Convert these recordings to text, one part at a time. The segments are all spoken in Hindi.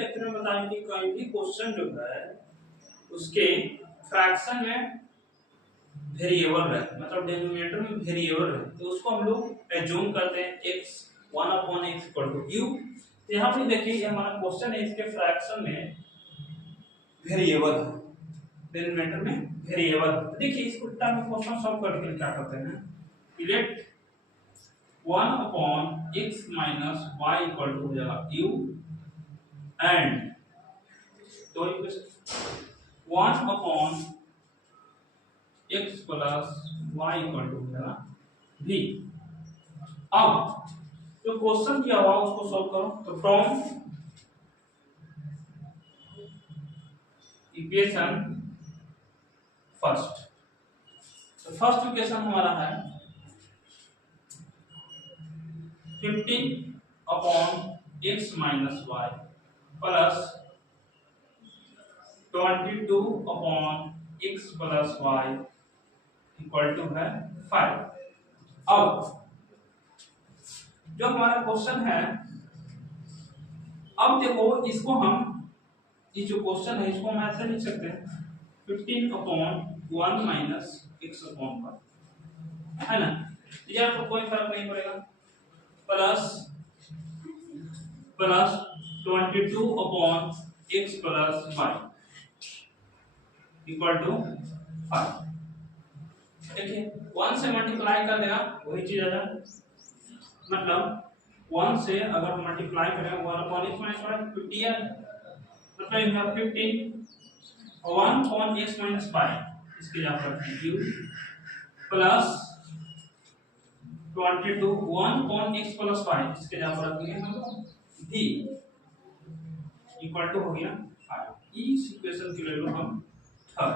लेक्चर में बताएं कि कोई भी क्वेश्चन जो है उसके फ्रैक्शन में वेरिएबल रहे, मतलब डिनोमिनेटर में वेरिएबल रहे, तो उसको हम लोग एज्यूम करते हैं x 1/x u। तो यहाँ पे देखिए ये हमारा क्वेश्चन है, इसके फ्रैक्शन में वेरिएबल है, डिनोमिनेटर में वेरिएबल। देखिए इस उल्टा में क्वेश्चन सॉल्व करके क्या करते हैं, let 1/x minus y equal to हो जाएगा u एंड तो equation 1/x plus y equal to हो जाएगा v। अब जो क्वेश्चन किया हुआ उसको सॉल्व करो, तो फ्रॉम इक्वेशन फर्स्ट, तो फर्स्ट इक्वेशन हमारा है 15/x minus y plus 22/x plus y equal to है 5। अब जो हमारा क्वेश्चन है, अब देखो इसको हम, ये जो क्वेश्चन है इसको हम ऐसे लिख सकते हैं 15/1 माइनस x/1, है ना, यार तो कोई फर्क नहीं पड़ेगा, plus 22/x plus y equal to 5। देखिए 1 से मल्टीप्लाई कर देना वही चीज आ जाए, मतलब 1 से अगर मल्टीप्लाई करें 1/x माइनस y 50 है, मतलब यहाँ 15 और 1/x माइनस y इसके जगह पर u plus 22 1/x plus y इसके जगह पर रखेंगे हम v इक्वल टू हो गया 5। इस इक्वेशन की वैल्यू हम थर्ड।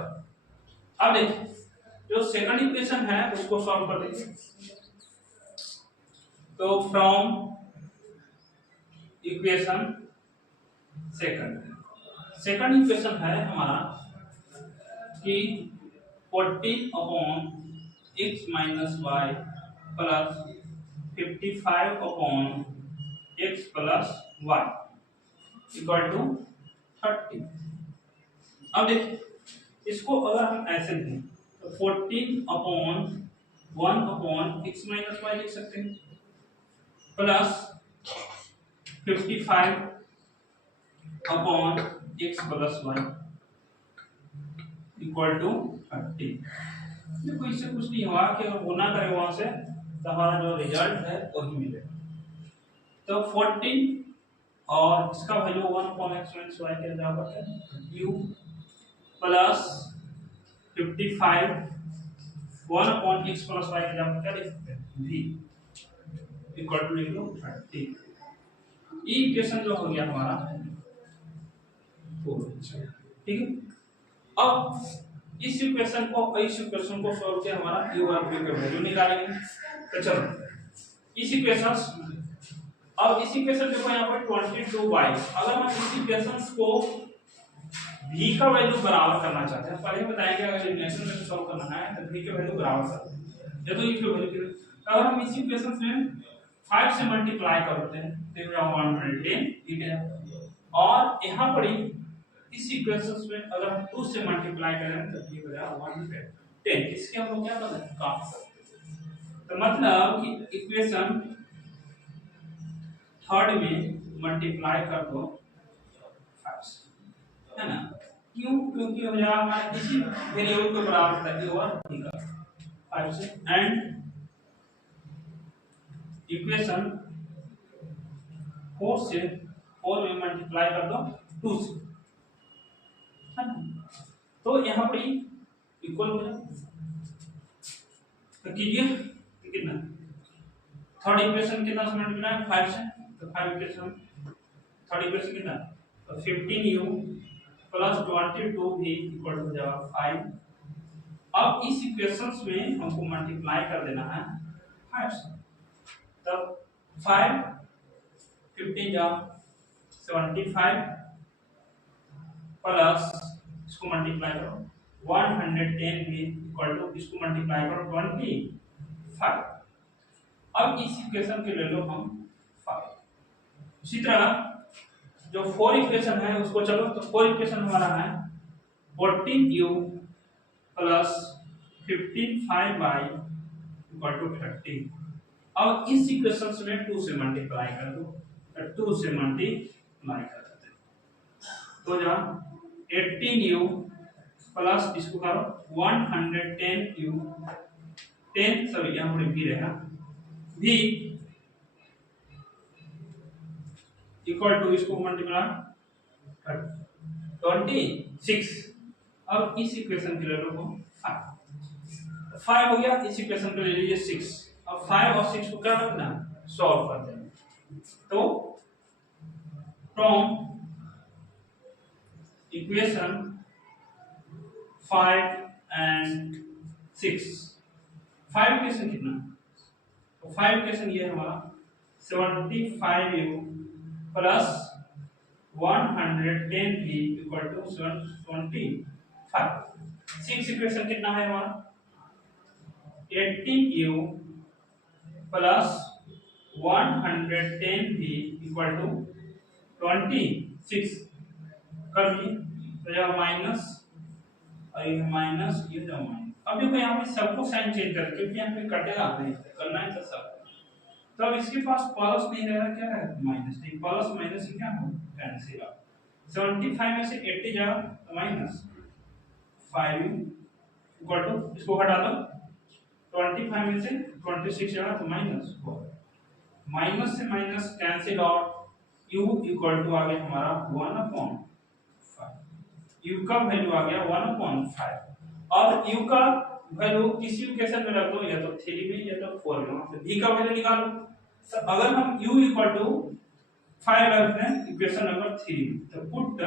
अब देखिए जो सेकंड इक्वेशन है उसको सॉल्व कर देंगे, तो फ्रॉम इक्वेशन सेकंड इक्वेशन है हमारा कि 14/x minus y plus 55/x plus y equal to 30। अब देखिए इसको अगर हम ऐसे लिखें तो 14/1/x माइनस y लिख सकते हैं plus 55/x plus y equal to 30। देखो इससे कुछ नहीं हुआ कि अगर गुना करें वहां से तो हमारा जो रिजल्ट है वही मिलेगा। तो 14 और इसका वैल्यू 1/x माइनस y के बराबर है u plus 55 1/x plus y के बराबर क्या लिख सकते हैं v इक्वल टू लिख लो 30। ये इक्वेशन जो हो गया हमारा 4, ठीक है। अब इस इक्वेशन को सॉल्व किया हमारा u और v का वैल्यू निकालेंगे। तो चलो इस इक्वेशन देखो यहाँ पर 22y, अगर हम इस इक्वेशन को v का वैल्यू बराबर करना चाहते हैं, पहले बताया कि अगर इक्वेशन में सॉल्व करना है तो v का वैल्यू बराबर करते हैं, या तो इसके वैल्यू अगर हम इस इक्वेशन में 5 से मल्टीप्लाई करते हैं तो ये 110, ठीक है। और यहाँ पर इस इक्वेशन में अगर हम 2 से मल्टीप्लाई करें तो ये हो जाएगा 110। इसके हम लोग क्या काट सकते हैं, तो मतलब कि इक्वेशन थर्ड में मल्टीप्लाई कर दो 5 से, है ना, क्यों, क्योंकि हो जाएगा हमारा किसी वेरिएबल के बराबर था u और v का 5 से, एंड इक्वेशन 4 से 4 में मल्टीप्लाई कर दो 2 से, है ना, तो यहाँ पर इक्वल हो जाए। तो कीजिए कितना, थर्ड इक्वेशन कितना से मल्टीप्लाई 5 से, तो 5 इक्वेशन थर्ड इक्वेशन कितना, तो 15u plus 22v equal to हो जाएगा 5। अब इस इक्वेशंस में हमको मल्टीप्लाई कर देना है 5 से, तब 5 15 जा 75 प्लस इसको मल्टीप्लाई करो 110 भी इक्वल टू इसको मल्टीप्लाई करो 25। अब इस इक्वेशन के ले लो हम 5। इसी तरह जो 4 इक्वेशन है उसको चलो, तो 4 इक्वेशन हमारा है 14u plus 15y equal to 30। अब इस इक्वेशन में 2 से मल्टीप्लाई कर दो, 2 से मल्टीप्लाई कर देते तो जा 18u प्लस इसको करो 110u 10 सॉरी यहाँ पर भी रहेगा v इक्वल टू इसको मल्टीप्लाई 26। अब इस इक्वेशन के ले लो 5 हो गया, इस इक्वेशन को ले लीजिए 6। अब 5 और 6 को क्या रखना, सॉल्व कर देना। तो फ्रॉम इक्वेशन 5 एंड 6, 5 इक्वेशन कितना, तो 5 इक्वेशन ये हमारा 75u plus 110v equal to 25। 6 equation कितना है हमारा 18u plus 110v equal to 26 कर लीजिए, तो यह माइनस और यह माइनस, ये जो माइनस। अब देखो यहाँ पे सबको साइन चेंज करके, क्योंकि यहाँ पे कटेगा नहीं, करना है तो सब। तो अब इसके पास प्लस नहीं रहेगा, क्या रहेगा माइनस, नहीं प्लस माइनस क्या हो कैंसिल आउट। 75 में से 80 जाएगा तो माइनस 5u इक्वल टू, इसको हटा दो 25 में से 26 जाएगा तो माइनस 4, माइनस से minus cancel out, u equal to आ गया हमारा 1/5, u का वैल्यू आ गया 1/5। अब u का वैल्यू किसी इक्वेशन में रख दो, या तो 3 में या तो 4 में, तो v का वैल्यू निकालो। अगर हम u इक्वल टू 5 रखते हैं इक्वेशन नंबर 3, तो पुट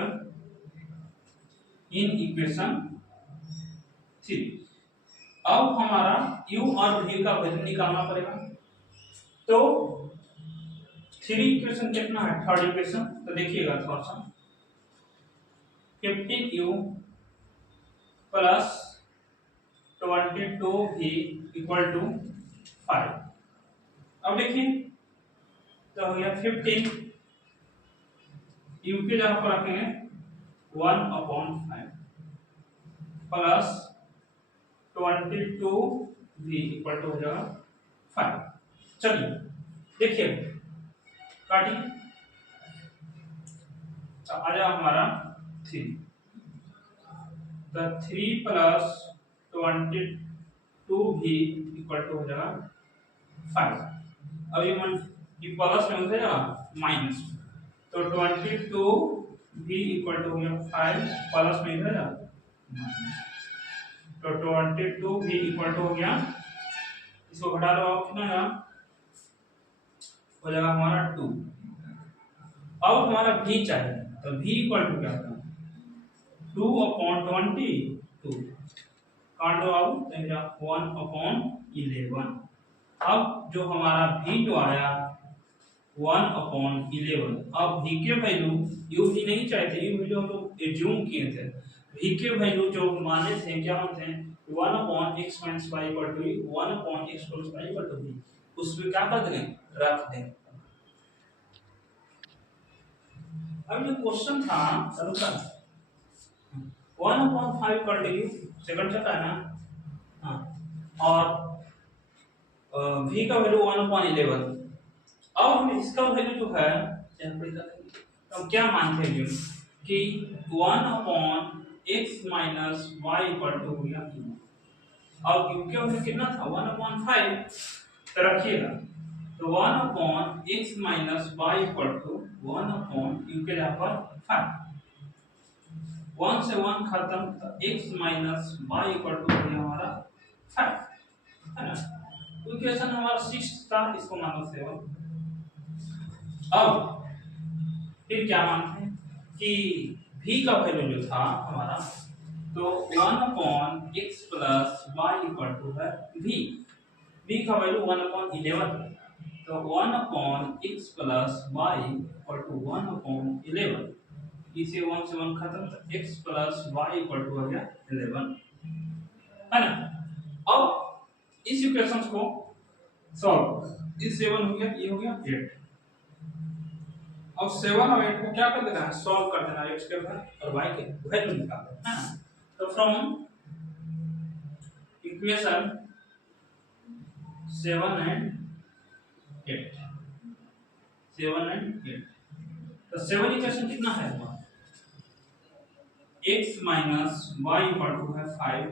इन इक्वेशन 3। अब हमारा u और v का वैल्यू निकालना पड़ेगा। तो 3 इक्वेशन कितना है, थर्ड इक्वेशन, तो देखिएगा थोड़ा सा 15u plus 22v equal to 5। अब देखिए तो हो गया 15 u के जगह पर रखेंगे 1/5 प्लस 22v इक्वल टू हो जाएगा 5। चलिए देखिए काटिए, तो आ जाएगा हमारा 3, तो 3 प्लस 22v इक्वल टू हो जाएगा 5। अब ये प्लस में हो जाएगा माइनस, तो 22v इक्वल टू हो गया 5 प्लस में इधर माइनस, तो 22v इक्वल टू हो गया, इसको घटा लो कितना हो जाएगा हमारा 2। अब हमारा v चाहिए, तो v इक्वल टू क्या था 2/22 काट दो अब 1/11। अब जो हमारा v जो आया 1/11, अब v के वैल्यू u भी नहीं चाहते, u वैल्यू हम लोग एज्यूम किए थे, v के वैल्यू जो माने थे क्या होते हैं 1/x - y = 1/x + y = v, उसमें क्या कर देंगे रख देंगे। अब ये क्वेश्चन था चलो का 1/5 कर लीजिए, सेकंड चल रहा है ना, हाँ, और v का वैल्यू 1/11। अब हम इसका वैल्यू जो है तो हम क्या मानते हैं कि 1/x - y = हो गया u। अब u के वैल्यू कितना था 1/5, तो रखिएगा, तो 1/x - y = 1/u के जगह पर 5, 1 से 1 खत्म, तो x - y = हो गया हमारा 5, है ना। इक्वेशन हमारा 6 था, इसको मानो 7। अब फिर क्या मानते हैं कि v का वैल्यू जो था हमारा, तो 1/x + y = है v का वैल्यू 1/11, तो 1/x + y = 1/11, इसे 1 से 1 खत्म, तो x + y = हो गया 11, है ना। अब इस इक्वेशंस को सॉल्व, इस 7 हो गया, ये हो गया 8, और 7 और 8 को क्या कर देना है, सॉल्व कर देना है, x के और y के वैल्यू निकाल देना है। तो फ्रॉम इक्वेशन 7 एंड 8, 7 एंड 8, तो 7 इक्वेशन कितना है हमारा, x minus y equal to है 5,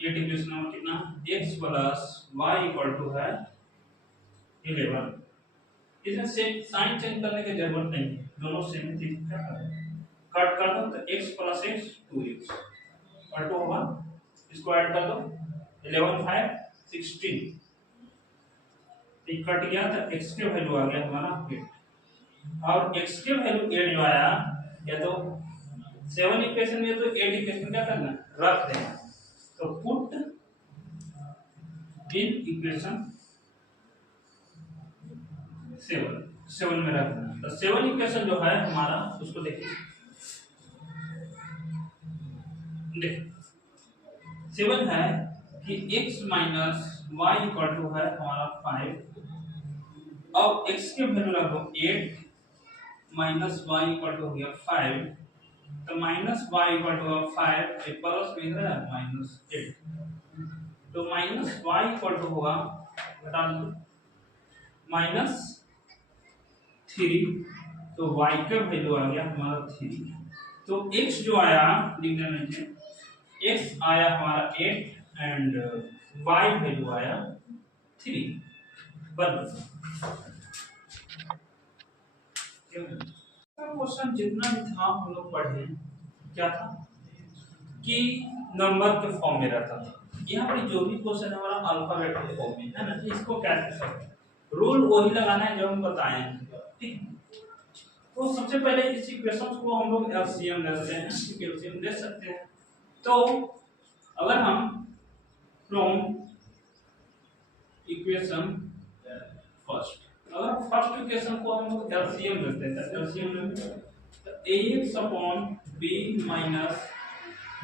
8 इक्वेशन नंबर कितना, x plus y equal to है 11। इसमें सेम साइन चेंज करने की जरूरत नहीं है, दोनों सेम चीज क्या कट कर दो, तो x प्लस x 2x और 2 होगा, इसको ऐड कर दो, 11 5 16, ये कट गया तो x के वैल्यू आ गया हमारा 8, और x के वैल्यू 8 जो आया, या तो 7 इक्वेशन में तो 8 इक्वेशन क्या करना रख देना, तो पुट इन इक्वेशन 7 में रखना। तो 7 इक्वेशन जो है हमारा, उसको देखिए, देखिए 7 है कि x minus y equal to है हमारा 5, अब x के वैल्यू रख दो 8 माइनस y इक्वल टू हो गया 5, तो minus y equal to 5 plus में है माइनस 8, तो माइनस y इक्वल टू होगा, घटा दो माइनस 3, तो y का वैल्यू आ गया हमारा 3, तो x जो आया लिख देना चाहिए, x आया हमारा 8 एंड y वैल्यू आया 3, बराबर। क्वेश्चन जितना भी था हम लोग पढ़े, क्या था कि नंबर के फॉर्म में रहता था, यहाँ पर जो भी क्वेश्चन हमारा अल्फाबेट के फॉर्म में है ना, इसको क्या कर सकते हैं, रूल वही लगाना है जो हम बताए हैं, ठीक। तो सबसे पहले इस इक्वेशंस को हम लोग एलसीएम लेते हैं, एलसीएम ले सकते हैं। तो अगर हम फ्रॉम इक्वेशन फर्स्ट, अगर फर्स्ट इक्वेशन को हम लोग एलसीएम लेते हैं, एलसीएम लेते हैं तो ax upon b minus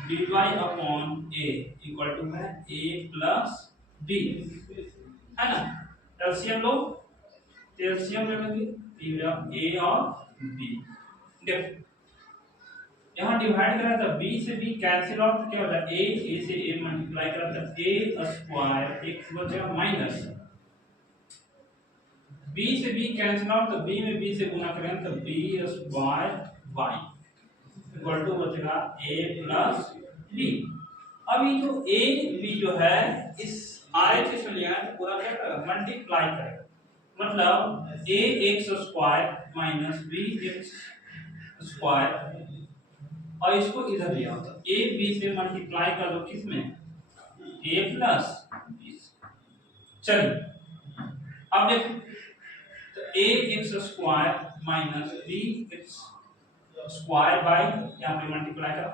by upon a equal to है a प्लस b, है ना। एलसीएम लो, एलसीएम ले लेंगे a और b, देखो यहाँ डिवाइड करा था b से b कैंसिल आउट, तो क्या हो जाएगा a से a मल्टीप्लाई करा था a स्क्वायर x बचेगा माइनस b से b कैंसिल आउट, तो b में b से गुणा करें तो b square y equal to बचेगा a प्लस b। अब ये जो a b जो है इस आय के इसमें लिया है तो पूरा क्या करेगा मल्टीप्लाई करेगा, मतलब a x square minus b x square, और इसको इधर लिया तो a b से मल्टीप्लाई कर दो किसमें a प्लस b। चलिए अब देखो तो a x square minus b x square by यहाँ पे मल्टीप्लाई करो,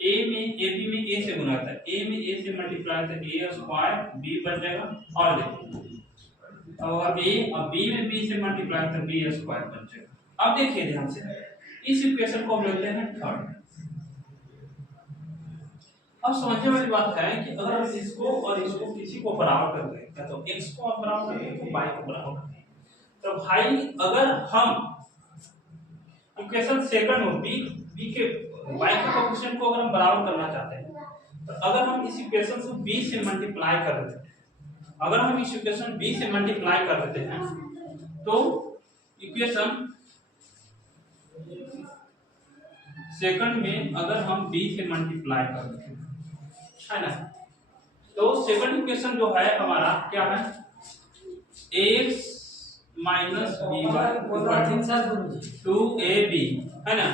a में a b में a से गुणा करता है, a में a से मल्टीप्लाई करते a स्क्वायर b बन जाएगा, और देखो अब a और b में b से मल्टीप्लाई करते b स्क्वायर बन जाएगा। अब देखिए ध्यान से इस इक्वेशन को हम लेते हैं थर्ड। अब समझने वाली बात है कि अगर हम इसको और इसको किसी को बराबर कर दें, तो x को आप बराबर कर दें तो y को बराबर कर दें, तो भाई अगर हम इक्वेशन सेकंड हो b के y के कोएफिशिएंट को अगर हम बराबर करना चाहते हैं, तो अगर हम इस इक्वेशन को b से मल्टीप्लाई कर देते हैं, अगर हम इस इक्वेशन b से मल्टीप्लाई कर देते हैं तो इक्वेशन सेकंड में अगर हम b से मल्टीप्लाई कर देते हैं, है ना, तो सेकंड इक्वेशन जो है हमारा क्या है x minus B Y 2ab, है ना,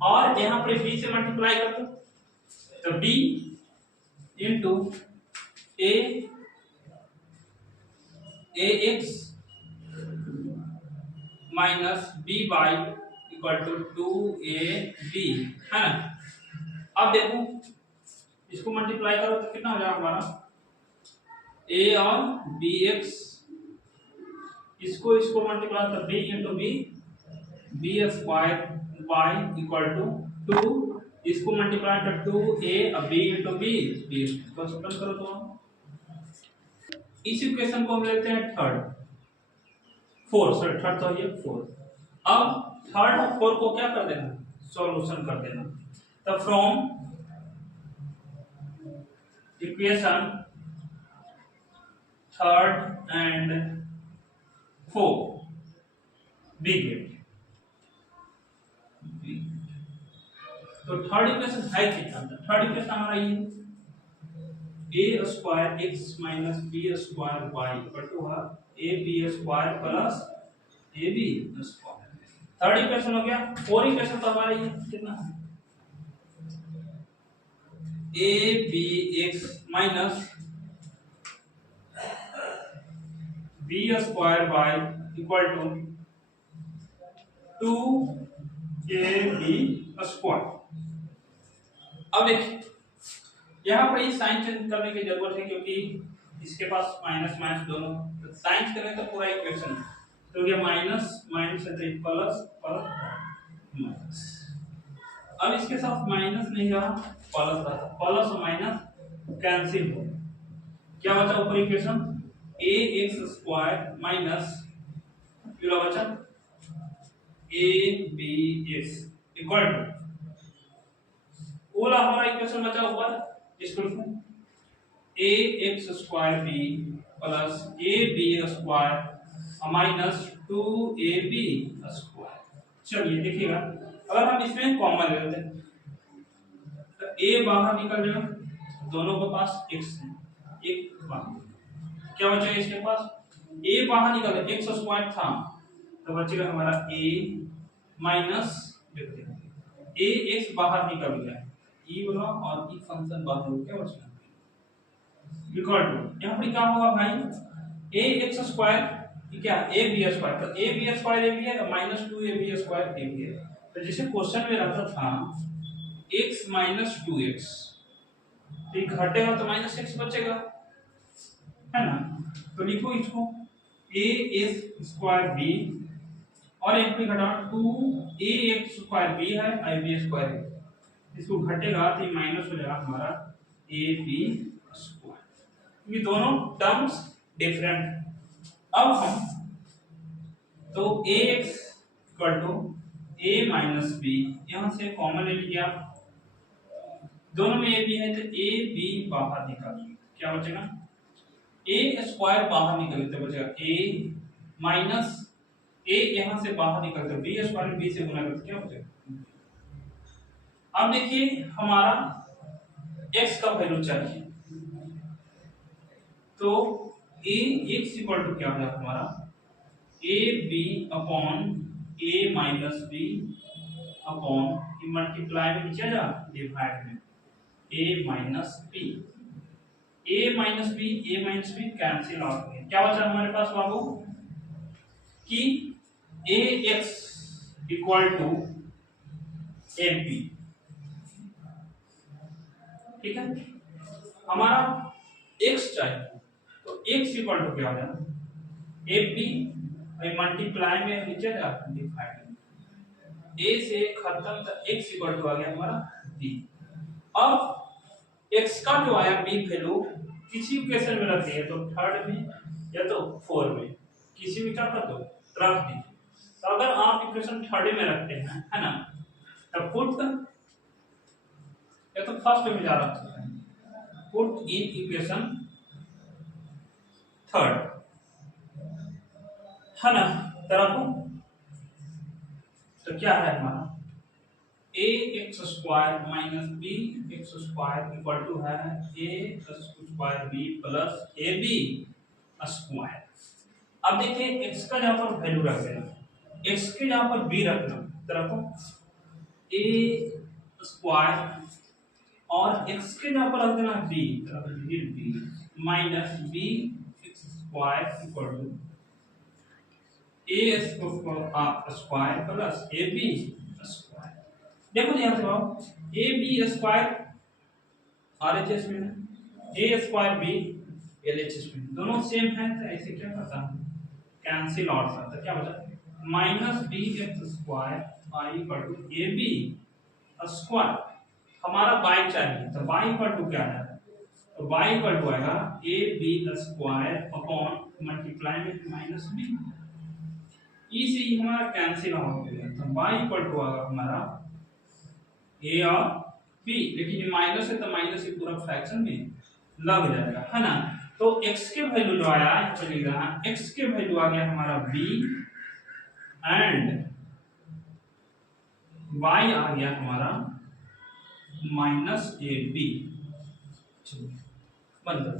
और यहाँ पर b से मल्टीप्लाई कर दो तो b into ax minus B Y equal to 2ab, है ना। अब देखो इसको मल्टीप्लाई करो तो कितना हो जाएगा हमारा a और bx, इसको इसको मल्टीप्लाई कर b into b b square y equal to 2, इसको मल्टीप्लाई कर 2a और b इंटू b बस खत्म करो। तो इस इक्वेशन को हम लेते हैं थर्ड, फोर्थ, सॉरी थर्ड तो ये फोर्थ। अब थर्ड और फोर को क्या कर देना, सॉल्यूशन कर देना। तो from equation third and four we get. तो थर्ड इक्वेशन है कितना, थर्ड इक्वेशन हमारा ये a square x minus b square y equal to a b square plus a b square. Third equation हो गया। फोर इक्वेशन तो हमारा ये कितना है, a b x minus b square y equal to 2ab square. अब देखिए यहाँ पर साइन चेंज करने की जरूरत है, क्योंकि इसके पास माइनस माइनस दोनों, तो साइन करें तो पूरा इक्वेशन तो ये माइनस माइनस है तो प्लस प्लस माइनस। अब इसके साथ माइनस नहीं रहा, प्लस रहा, प्लस और माइनस कैंसिल हो, क्या बचा ऊपर इक्वेशन ax स्क्वायर माइनस क्या बचा abx इक्वल टू पूरा हमारा इक्वेशन बचा ऊपर, इसको ax square b plus ab square minus 2ab square. चलिए देखिएगा, अगर हम इसमें कॉमन ले लेते हैं तो a बाहर निकल जाएगा, दोनों के पास x है, एक बाहर क्या बचेगा इसके पास, a बाहर निकल गया, x स्क्वायर था तो बचेगा हमारा a माइनस a x बाहर निकल गया, e वाला और e फंक्शन बाहर हो, क्या बचेगा इक्वल टू, यहाँ पर क्या होगा भाई ax स्क्वायर क्या ab स्क्वायर, तो ab स्क्वायर ab है माइनस 2ab स्क्वायर ab है। तो जैसे क्वेश्चन में रहता था x माइनस 2x, तो ये घटेगा तो माइनस x बचेगा, है ना। तो लिखो इसको a स्क्वायर b और एक भी घटा 2ax स्क्वायर b है ab स्क्वायर है, इसको घटेगा तो ये माइनस हो जाएगा हमारा ab स्क्वायर, ये दोनों टर्म्स डिफरेंट। अब हम तो ax equal to a minus b, यहां से कॉमन ले लिया, दोनों में a b है तो a b बाहर निकाल, क्या बचेगा a स्क्वायर बाहर निकले तो बचेगा a माइनस a यहां से बाहर निकलते b स्क्वायर b से गुना करते क्या बचेगा। अब देखिए हमारा x का वैल्यू चाहिए, तो a x इक्वल टू क्या हो जाएगा हमारा a b upon a minus b upon multiply में नीचे जा डिवाइड में a minus b, a minus b cancel out हो गया, क्या बचा हमारे पास बाबू कि ax इक्वल टू ab, ठीक है। हमारा x चाहिए तो x इक्वल टू क्या हो जाएगा ab मल्टीप्लाई में नीचे जा डिवाइड a से खत्म तो x इक्वल टू आ गया हमारा b। अब x का जो आया b वैल्यू किसी इक्वेशन में रख दिए, तो थर्ड में या तो फोर में किसी भी क्या कर दो रख दीजिए। तो अगर आप इक्वेशन थर्ड में रखते हैं, है ना, तब पुट या तो फर्स्ट में जा रखते हैं, पुट इन इक्वेशन थर्ड, है ना, तरफ तो क्या है हमारा ax square minus bx square equal to है a square b plus ab square. अब देखिए x का जहां पर वैल्यू रख देना, x के जहां पर b रखना, तो रखो a स्क्वायर और x के जहां पर रख देना b, तो b minus bx square equal to a square plus ab square. देखो ध्यान से ए बी स्क्वायर आरएचएस में है, ए स्क्वायर बी एलएचएस में, दोनों सेम है, तो ऐसे क्या करता है कैंसिल आउट करता है, क्या बचा minus B X square y equal to A B square. हमारा बाई चाहिए, तो बाई इक्वल टू क्या है, तो बाई इक्वल टू आएगा A B square upon multiply में माइनस बी, ई से ही हमारा कैंसिल आउट हो गया, तो y इक्वल टू आ हमारा a और b, लेकिन ये माइनस है तो माइनस से पूरा फ्रैक्शन में लग जाएगा, है ना। तो x के वैल्यू जो आया यहाँ पे लिख रहा है, x के वैल्यू आ गया हमारा b एंड y आ गया हमारा माइनस ए बी। बंद कर